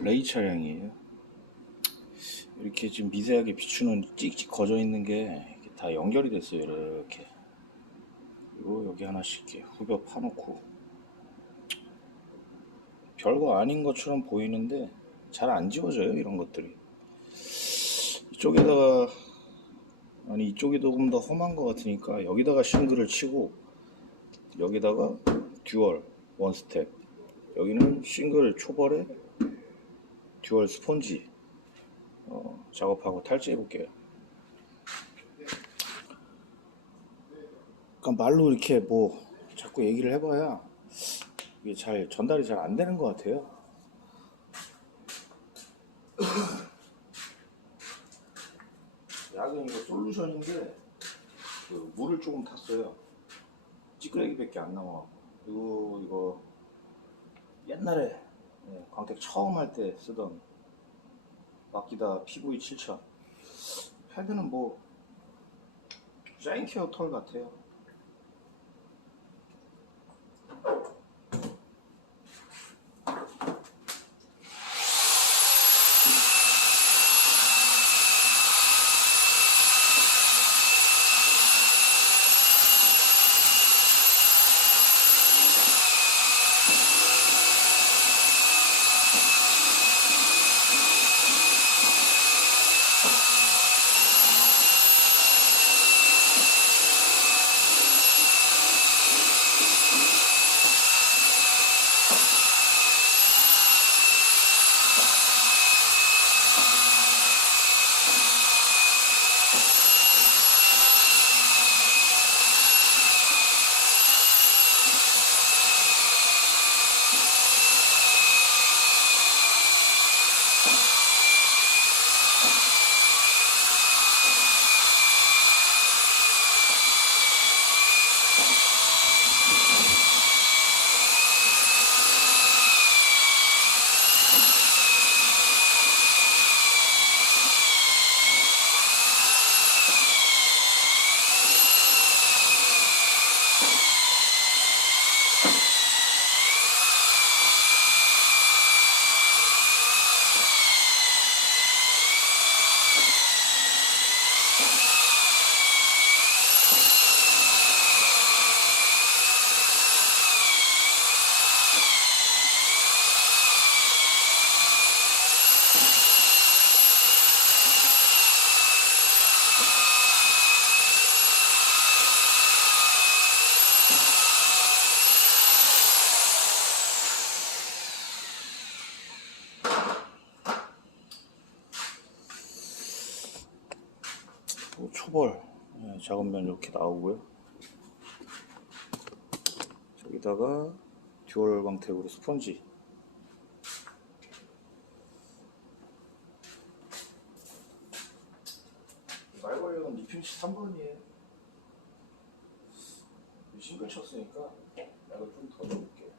레이 차량이에요. 이렇게 지금 미세하게 비추는 찍찍 거져 있는 게 다 연결이 됐어요. 이렇게. 그리고 여기 하나씩 이렇게 후벼 파놓고, 별거 아닌 것처럼 보이는데 잘 안 지워져요, 이런 것들이. 이쪽에다가, 아니 이쪽이 조금 더 험한 것 같으니까 여기다가 싱글을 치고, 여기다가 듀얼 원스텝, 여기는 싱글 초벌에 듀얼 스폰지 작업하고 탈지해 볼게요. 그러니까 말로 이렇게 뭐 자꾸 얘기를 해봐야 이게 잘 전달이 잘 안 되는 것 같아요. 약은 이거 솔루션인데 그 물을 조금 탔어요. 찌끄레기밖에 안 나와. 그리고 이거 옛날에 광택 처음 할 때 쓰던 마키다 PV 7000 패드는 뭐 자인케어 털 같아요. 초벌 작업면 이렇게 나오고요. 저기다가 듀얼 광택으로 스펀지, 말걸려는 리핀치 3번이에요. 싱글 쳤으니까 약을 좀 더 넣을게요.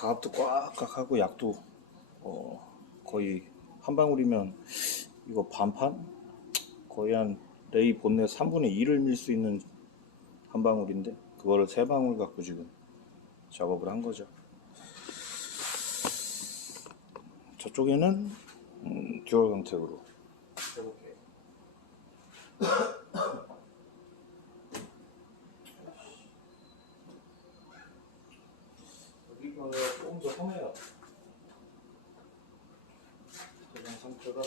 가압도 꽉꽉 하고 약도 거의 한 방울이면 이거 반판? 거의 한 레이 본넷 3분의 2를 밀 수 있는 한 방울인데 그거를 3방울 갖고 지금 작업을 한 거죠. 저쪽에는 듀얼 광택으로 해볼게요. 여기가 조금 더 험해요. 대장 상태가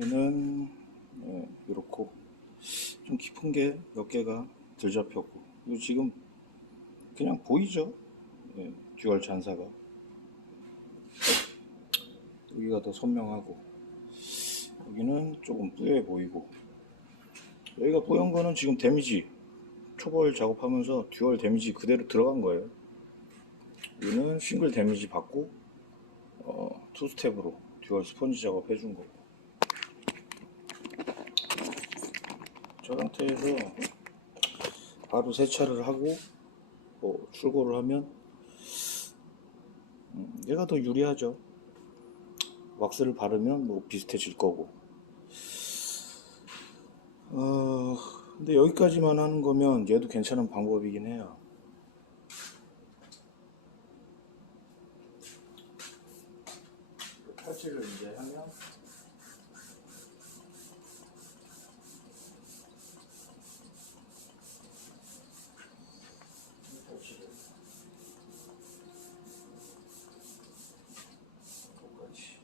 얘는 이렇고 좀 깊은 게 몇 개가 덜 잡혔고, 이거 지금 그냥 보이죠? 듀얼 잔사가 여기가 더 선명하고, 여기는 조금 뿌여 보이고, 여기가 뿌연 거는 지금 데미지 초벌 작업하면서 듀얼 데미지 그대로 들어간 거예요. 여기는 싱글 데미지 받고 투 스텝으로 듀얼 스펀지 작업 해준 거고, 저 상태에서 바로 세차를 하고 출고를 하면 얘가 더 유리하죠. 왁스를 바르면 뭐 비슷해질 거고. 근데 여기까지만 하는 거면 얘도 괜찮은 방법이긴 해요. 탈취를 이제 하면 탈취를 똑같이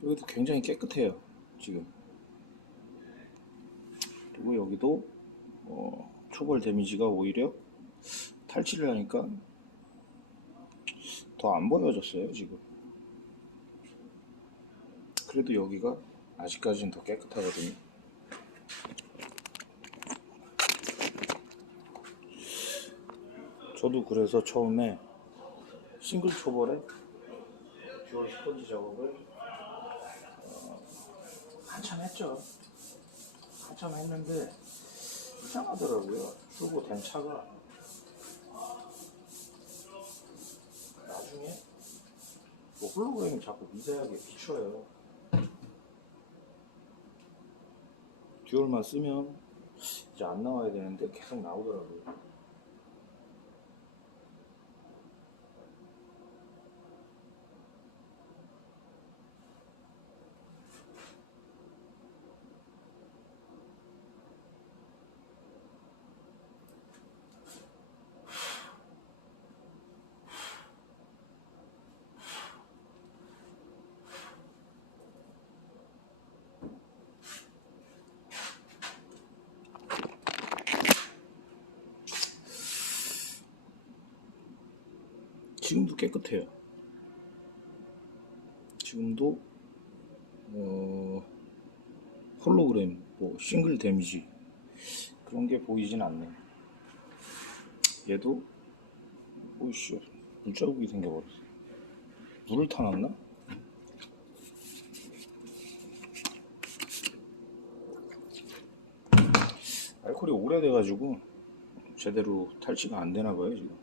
여기도 굉장히 깨끗해요 지금. 그리고 여기도 초벌 데미지가 오히려 탈취를 하니까 더 안 보여졌어요 지금. 그래도 여기가 아직까지는 더 깨끗하거든요. 저도 그래서 처음에 싱글 초벌에 듀얼 스펀지 작업을 한참 했죠. 한참 했는데 이상하더라고요. 출고된 차가 나중에 뭐 홀로그램이 자꾸 미세하게 비춰요. 듀얼만 쓰면 이제 안 나와야 되는데 계속 나오더라고요. 지금도 깨끗해요. 지금도 홀로그램, 뭐 싱글 데미지 그런 게 보이진 않네. 얘도 오이씨 물자국이 생겨버렸어. 물을 타놨나? 알코올이 오래돼가지고 제대로 탈취가 안 되나봐요. 지금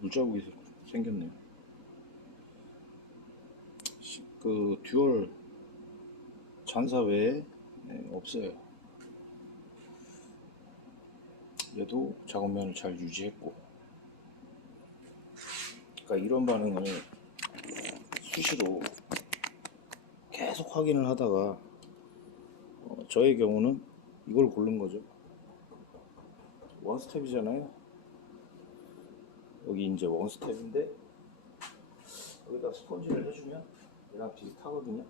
물자국이 생겼네요. 그 듀얼 잔사 외에 없어요. 얘도 작업면을 잘 유지했고. 그러니까 이런 반응을 수시로 계속 확인을 하다가 저의 경우는 이걸 고른 거죠. 원스텝이잖아요. 여기 이제 원스텝인데 여기다 스펀지를 해주면 얘랑 비슷하거든요.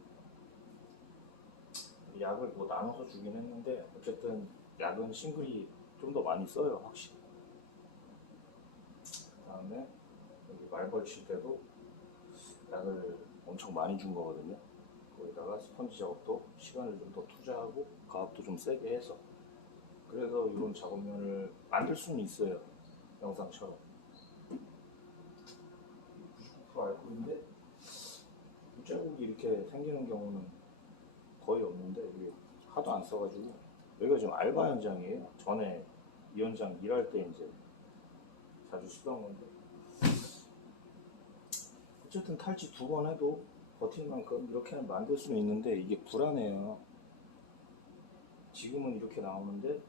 약을 뭐 나눠서 주긴 했는데 어쨌든 약은 싱글이 좀 더 많이 써요, 확실히. 그 다음에 여기 말벌 칠 때도 약을 엄청 많이 준 거거든요. 거기다가 스펀지 작업도 시간을 좀 더 투자하고 가압도 좀 세게 해서, 그래서 이런 작업면을 만들 수는 있어요, 영상처럼. 99% 알코올인데 물자국이 이렇게 생기는 경우는 거의 없는데, 이게 하도 안 써가지고. 여기가 지금 알바 현장이에요. 전에 이 현장 일할 때 이제 자주 쓰던 건데, 어쨌든 탈취 2번 해도 버틸 만큼 이렇게는 만들 수는 있는데 이게 불안해요. 지금은 이렇게 나오는데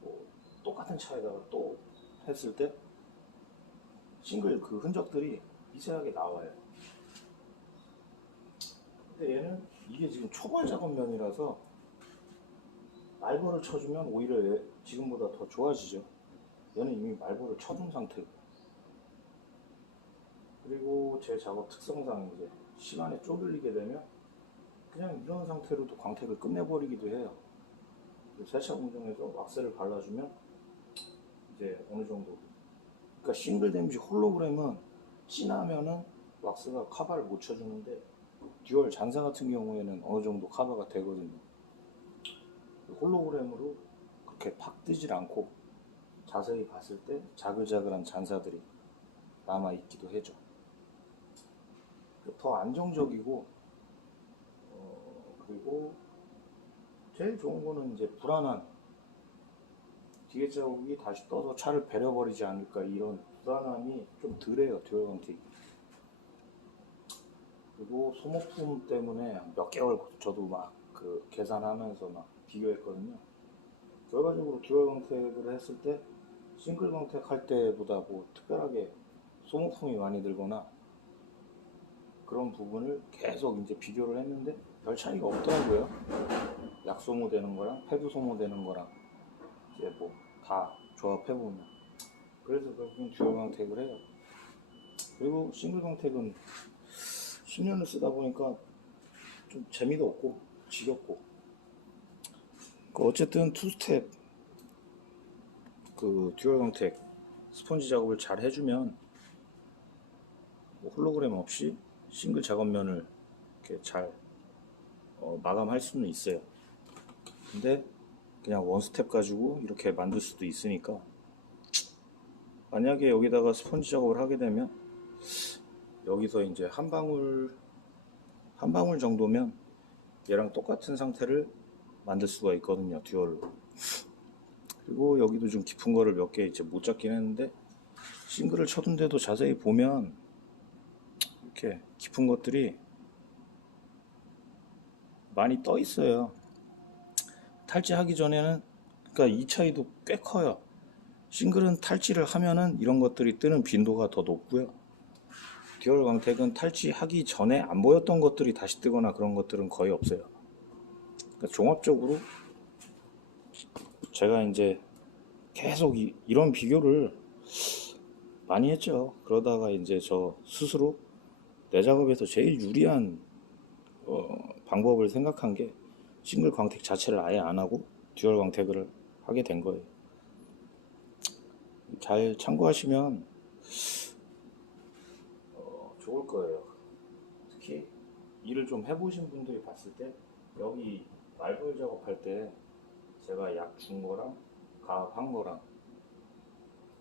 뭐 똑같은 차에다가 또 했을 때 싱글 그 흔적들이 미세하게 나와요. 근데 얘는 이게 지금 초벌 작업면이라서 말벌을 쳐주면 오히려 지금보다 더 좋아지죠. 얘는 이미 말벌을 쳐준 상태고. 그리고 제 작업 특성상 이제 시간에 쪼들리게 되면 그냥 이런 상태로도 광택을 끝내버리기도 해요. 세차 공정에서 왁스를 발라주면 이제 어느 정도, 그러니까 싱글 데미지 홀로그램은 진하면은 왁스가 커버를 못 쳐주는데 듀얼 잔사 같은 경우에는 어느 정도 커버가 되거든요. 홀로그램으로 그렇게 팍 뜨질 않고 자세히 봤을 때 자글자글한 잔사들이 남아 있기도 해죠. 더 안정적이고, 그리고 제일 좋은 거는 이제 불안한 기계 자국이 다시 떠서 차를 베려버리지 않을까, 이런 불안함이 좀 덜해요, 듀얼 광택이. 그리고 소모품 때문에 몇 개월 저도 막 그 계산하면서 막 비교했거든요. 결과적으로 듀얼 광택을 했을 때 싱글 광택 할 때보다 뭐 특별하게 소모품이 많이 들거나 그런 부분을 계속 이제 비교를 했는데 별 차이가 없더라고요. 약 소모되는 거랑 패드 소모되는 거랑 이제 뭐 다 조합해보면. 그래서 결국은 듀얼 광택을 해요. 그리고 싱글 광택은 10년을 쓰다 보니까 좀 재미도 없고 지겹고, 어쨌든 투스텝 그 듀얼 광택 스펀지 작업을 잘 해주면 뭐 홀로그램 없이 싱글 작업면을 이렇게 잘 마감할 수는 있어요. 근데 그냥 원스텝 가지고 이렇게 만들 수도 있으니까, 만약에 여기다가 스펀지 작업을 하게 되면 여기서 이제 한 방울 정도면 얘랑 똑같은 상태를 만들 수가 있거든요, 듀얼로. 그리고 여기도 좀 깊은 거를 몇 개 이제 못 잡긴 했는데 싱글을 쳐둔데도 자세히 보면 이렇게 깊은 것들이 많이 떠 있어요. 탈지하기 전에는, 그러니까 이 차이도 꽤 커요. 싱글은 탈지를 하면은 이런 것들이 뜨는 빈도가 더 높고요. 듀얼 광택은 탈지하기 전에 안 보였던 것들이 다시 뜨거나 그런 것들은 거의 없어요. 그러니까 종합적으로 제가 이제 계속 이런 비교를 많이 했죠. 그러다가 이제 저 스스로 내 작업에서 제일 유리한 방법을 생각한 게 싱글 광택 자체를 아예 안 하고 듀얼 광택을 하게 된 거예요. 잘 참고하시면 좋을 거예요. 특히 일을 좀 해보신 분들이 봤을 때 여기 말벌 작업할 때 제가 약 준 거랑 가압한 거랑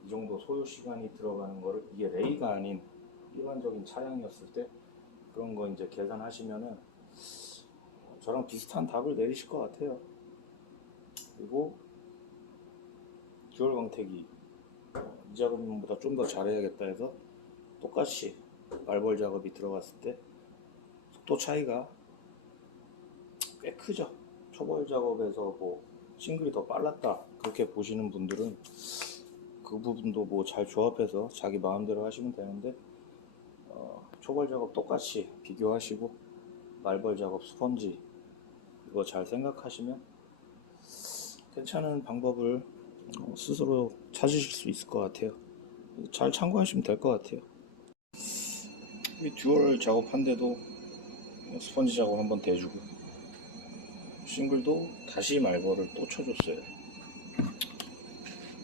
이 정도 소요 시간이 들어가는 거를, 이게 레이가 아닌 일반적인 차량이었을 때 그런 거 이제 계산하시면은 저랑 비슷한 답을 내리실 것 같아요. 그리고 듀얼 광택이 이 작업보다 좀 더 잘해야겠다 해서 똑같이 말벌 작업이 들어갔을 때 속도 차이가 꽤 크죠. 초벌 작업에서 뭐 싱글이 더 빨랐다 그렇게 보시는 분들은 그 부분도 뭐 잘 조합해서 자기 마음대로 하시면 되는데, 초벌 작업 똑같이 비교하시고 말벌 작업 스펀지 이거 잘 생각하시면 괜찮은 방법을 스스로 찾으실 수 있을 것 같아요. 잘 참고하시면 될 것 같아요. 이 듀얼 작업한데도 스펀지 작업 한번 대주고 싱글도 다시 말벌을 또 쳐줬어요.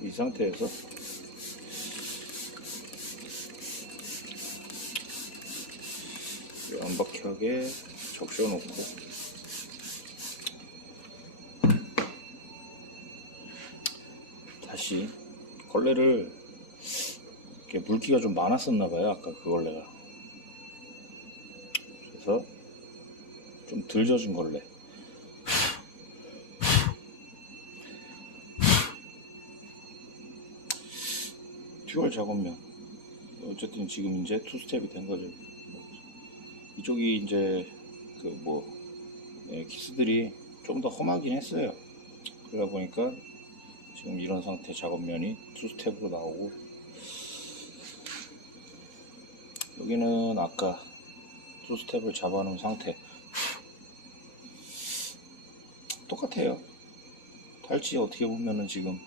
이 상태에서 완벽하게 적셔놓고 다시 걸레를, 이렇게 물기가 좀 많았었나봐요, 아까 그 걸레가. 그래서 좀 덜 젖은 걸레. 듀얼 작업면 어쨌든 지금 이제 투스텝이 된 거죠. 이쪽이 이제 그 기스들이 좀 더 험하긴 했어요. 그러다 보니까 지금 이런 상태 작업면이 투스텝으로 나오고, 여기는 아까 투스텝을 잡아놓은 상태 똑같아요. 탈취 어떻게 보면은 지금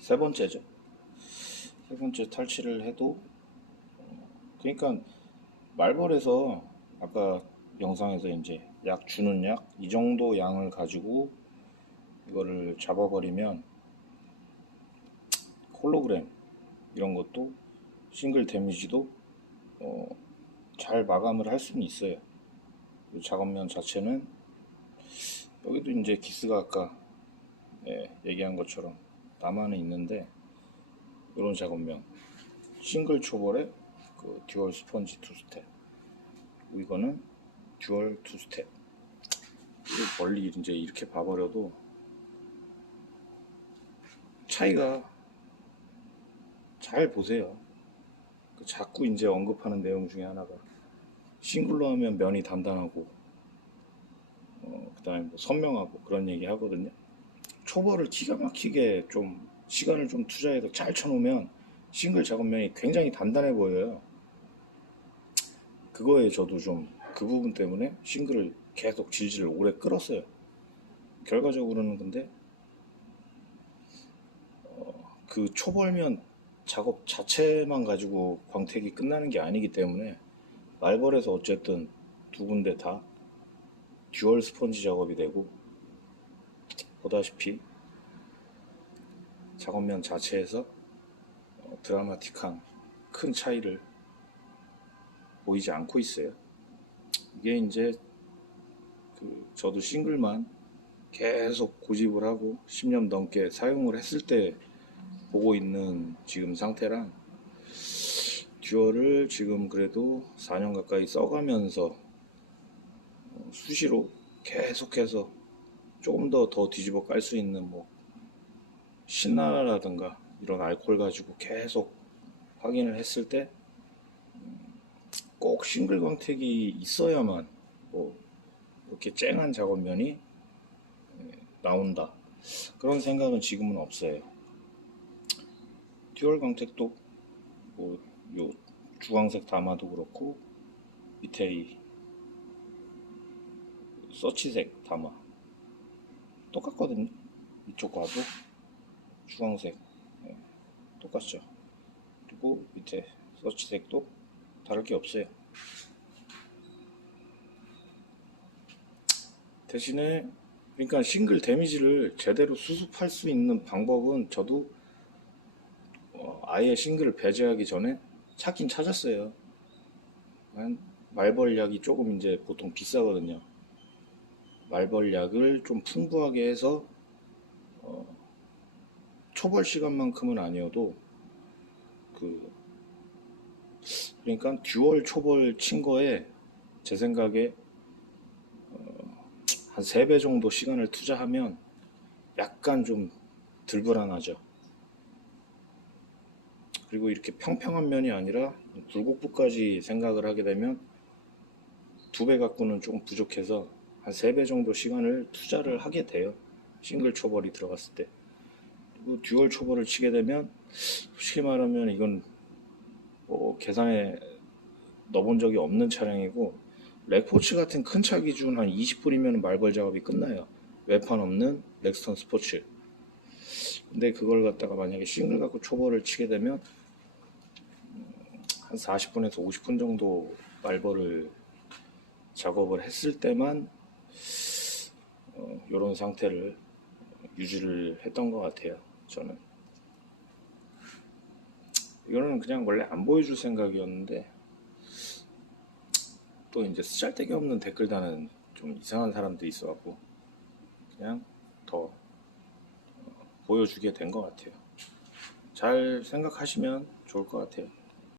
세 번째죠. 세 번째 탈취를 해도, 그러니까 말벌에서 아까 영상에서 이제 약 주는 약 이 정도 양을 가지고 이거를 잡아버리면 홀로그램 이런 것도 싱글 데미지도 잘 마감을 할 수는 있어요. 이 작업면 자체는 여기도 이제 기스가 아까 얘기한 것처럼 남아는 있는데, 이런 작업면 싱글 초벌에 그 듀얼 스펀지 투 스텝, 이거는 듀얼 투 스텝. 멀리 이제 이렇게 봐버려도 차이가, 잘 보세요. 자꾸 이제 언급하는 내용 중에 하나가 싱글로 하면 면이 단단하고 그 다음에 뭐 선명하고 그런 얘기 하거든요. 초벌을 기가 막히게 좀 시간을 좀 투자해서 잘 쳐놓으면 싱글 작업면이 굉장히 단단해 보여요. 그거에 저도 좀 그 부분 때문에 싱글을 계속 질질 오래 끌었어요. 결과적으로는 근데 그 초벌면 작업 자체만 가지고 광택이 끝나는 게 아니기 때문에 말벌에서 어쨌든 두 군데 다 듀얼 스펀지 작업이 되고, 보다시피 작업면 자체에서 드라마틱한 큰 차이를 보이지 않고 있어요. 이게 이제 저도 싱글만 계속 고집을 하고 10년 넘게 사용을 했을 때 보고 있는 지금 상태랑, 듀얼을 지금 그래도 4년 가까이 써가면서 수시로 계속해서 조금 더 뒤집어 깔 수 있는 뭐 신나라든가 이런 알코올 가지고 계속 확인을 했을 때 꼭 싱글 광택이 있어야만 뭐 이렇게 쨍한 작업면이 나온다, 그런 생각은 지금은 없어요. 듀얼 광택도 뭐 요 주황색 다마도 그렇고 밑에 이 서치색 다마 똑같거든요. 이쪽 봐도 주황색 똑같죠. 그리고 밑에 서치색도 다를 게 없어요. 대신에 그러니까 싱글 데미지를 제대로 수습할 수 있는 방법은 저도 아예 싱글을 배제하기 전에 찾긴 찾았어요. 말벌약이 조금 이제 보통 비싸거든요. 말벌약을 좀 풍부하게 해서 초벌 시간만큼은 아니어도 그러니까 듀얼 초벌 친 거에 제 생각에 한 3배 정도 시간을 투자하면 약간 좀 덜 불안하죠. 그리고 이렇게 평평한 면이 아니라 굴곡부까지 생각을 하게 되면 2배 갖고는 조금 부족해서 한 3배 정도 시간을 투자를 하게 돼요. 싱글 초벌이 들어갔을 때. 그리고 듀얼 초벌을 치게 되면 솔직히 말하면 이건 뭐 계산에 넣어본 적이 없는 차량이고, 렉포츠 같은 큰 차 기준 한 20분이면 말벌 작업이 끝나요. 외판 없는 렉스턴 스포츠. 근데 그걸 갖다가 만약에 싱글 갖고 초벌을 치게 되면 한 40분에서 50분 정도 말벌을 작업을 했을 때만 이런 상태를 유지를 했던 것 같아요. 저는 이거는 그냥 원래 안 보여줄 생각이었는데, 또 이제 쓰잘데기 없는 댓글 다는 좀 이상한 사람들이 있어갖고 그냥 더 보여주게 된 것 같아요. 잘 생각하시면 좋을 것 같아요.